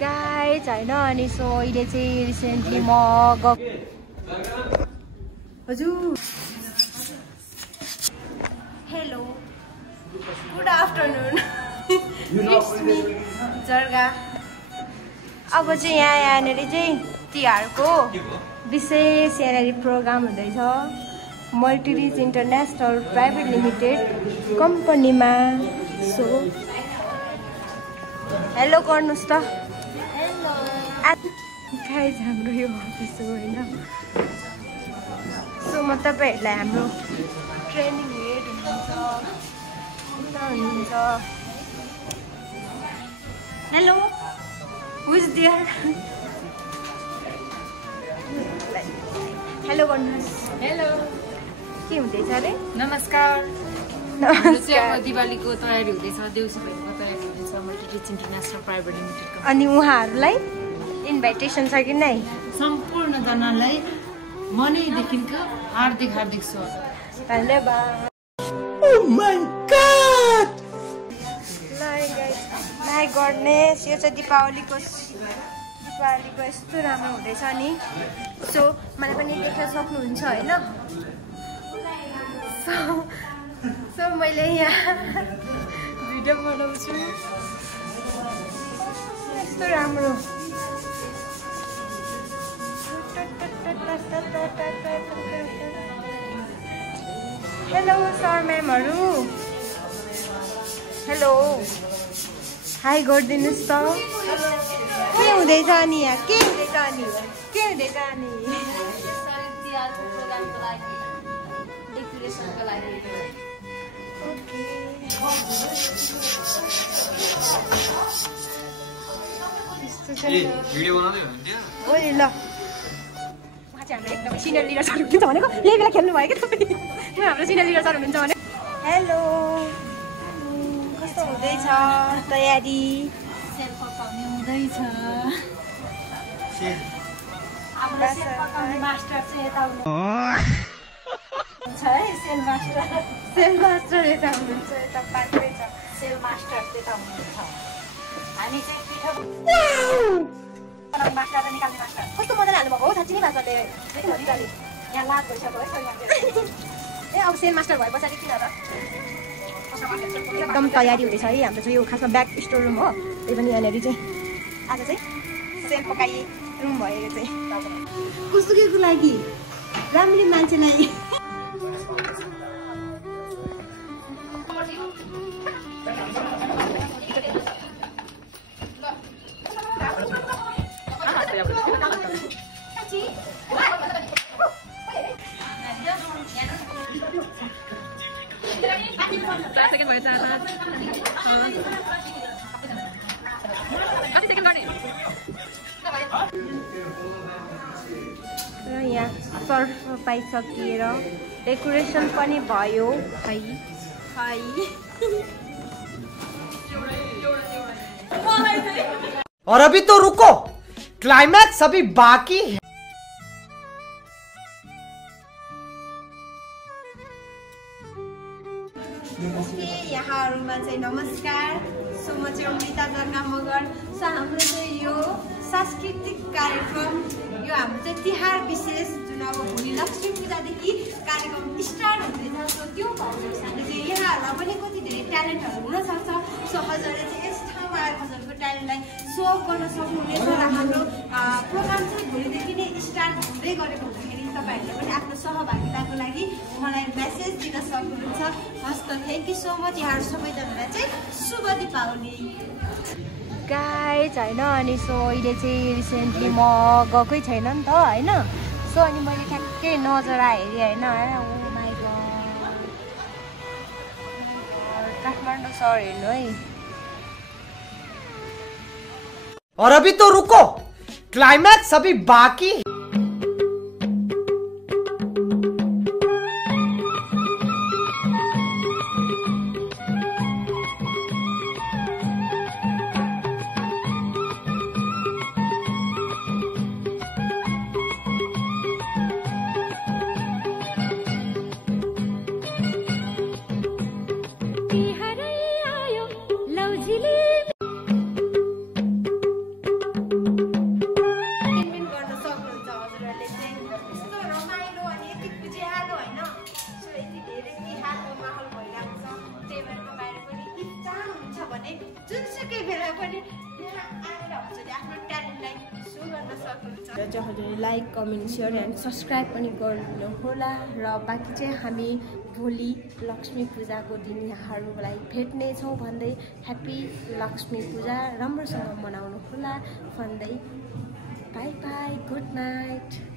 Guys हैन अनि so अहिले चाहिँ रिसेन्टली म हजुर hello good afternoon it's me जर्गा। अब चाहिँ यहाँनिर चाहिँ तिहारको विशेष यहाँनिर प्रोग्राम हुँदैछ मल्टिरिज इन्टरनेसनल प्राइभेट लिमिटेड कम्पनीमा। सो हेलो गर्नुहोस् त। गाइज हाम्रो यो अफिस हो होइन। सो म तपाईँहरूलाई हाम्रो ट्रेनिङ हेड हुनुहुन्छ। Hello who is there? Hello गर्नुहोस्। हेलो के हुँदैछ अरे? नमस्कार। नमस्कार। दिवालीको तयारी हुँदैछ, देउसी भैलोको तयारी हुँदैछ मल्टिरिज इन्टरनेसनल प्राइभेट लिमिटेडको। अनि उहाँहरूलाई इन्भाइटेसन छ कि नै? सम्पूर्णजनालाई मनैदेखिको हार्दिक हार्दिक स्वागत। धन्यवाद। माई गडनेस यो चाहिँ दिपावलीको यस्तो राम्रो हुँदैछ नि। सो मलाई पनि देख्न सक्नुहुन्छ होइन। सो मैले यहाँ भिडियो बनाउँछु यस्तो राम्रो। हेलो सर म्यामहरू, हेलो हाई गरिदिनुहोस् त। के हुँदैछ अनि यहाँ? के हुँदैछ अनि? के हुँदैछ अनि? डेकोरेसनको लागि। भिडियो बनाउँदै हुनुहुन्थ्यो? हो नि ल। उहाँ चाहिँ हाम्रो एकदमै सिनियर लिडर सर हुनुहुन्छ भनेको यही बेला खेल्नु भयो क्या तपाईँ। उहाँ हाम्रो सिनियर लिडर सर हुनुहुन्छ भने। हेलो कस्तो हुँदैछ तयारी? सेल पकाउने हुँदैछ। हाम्रो सेल पकाउने मास्टर चाहिँ यता हुनुहुन्छ है। सेल मास्टर यता हुनुहुन्छ, यता पाक्दै छ। सेल मास्टर त्यता हुनुहुन्छ। हामी चाहिँ पिठो मास्टर र निकाल्ने मास्टर कस्तो मजाले हाल्नुभएको हो साँच्ची नै मास्टरले। मजाले यहाँ लाज भइसक्यो है। ए अब सेल मास्टर भए पछाडि किन र एकदम तयारी हुँदैछ है। हाम्रो चाहिँ यो खासमा ब्याक स्टोर रुम हो। त्यही पनि यहाँनिर चाहिँ आज चाहिँ सेल पकाइ रुम भयो यो चाहिँ। कुसुकेको लागि राम्ररी मान्छेलाई र यहाँ सरसफाइ सकिएर डेकोरेसन पनि भयो है। और अभी तो रुको, क्लाइमैक्स अभी बाकी है। यहाँहरूमा चाहिँ नमस्कार। सो म चाहिँ अमृता जर्गा मगर। सो हाम्रो चाहिँ यो सांस्कृतिक कार्यक्रम यो हाम्रो चाहिँ तिहार विशेष जुन अब भोलि लक्ष्मी पूजादेखि कार्यक्रम स्टार्ट हुँदैछ। सो त्यो भएको साथै चाहिँ यहाँहरूलाई पनि कति धेरै ट्यालेन्टहरू हुनसक्छ। सो हजुरले चाहिँ यस ठाउँमा आएर हजुरको ट्यालेन्टलाई सो अप गर्न सक्नुहुनेछ। र हाम्रो प्रोग्राम चाहिँ भोलिदेखि नै स्टार्ट हुँदै गरेको हुँदाखेरि तपाईँहरूले पनि आफ्नो सहभागिताको लागि मलाई मेसेज दिन सक्नुहुन्छ। हस् त थ्याङ्क यू सो मच। यहाँहरू सबैजनालाई चाहिँ शुभ दीपावली। गाइज होइन अनि सो अहिले चाहिँ रिसेन्टली म गएकै छैन नि त होइन। सो अनि मैले ठ्याक्कै नजरा हेरेँ होइन। ओ माई गड काठमाडौँ सहर हेर्नु है। और अभी तो रुको, क्लाइमैक्स अभी बाकी है। र चाहिँ हजुरले like comment share and subscribe पनि गर्नुहोला र बाँकी चाहिँ हामी भोलि लक्ष्मी पूजाको दिन यहाँहरूलाई भेट्नेछौँ भन्दै ह्याप्पी लक्ष्मी पूजा राम्रोसँग मनाउनु होला भन्दै बाई बाई गुड नाइट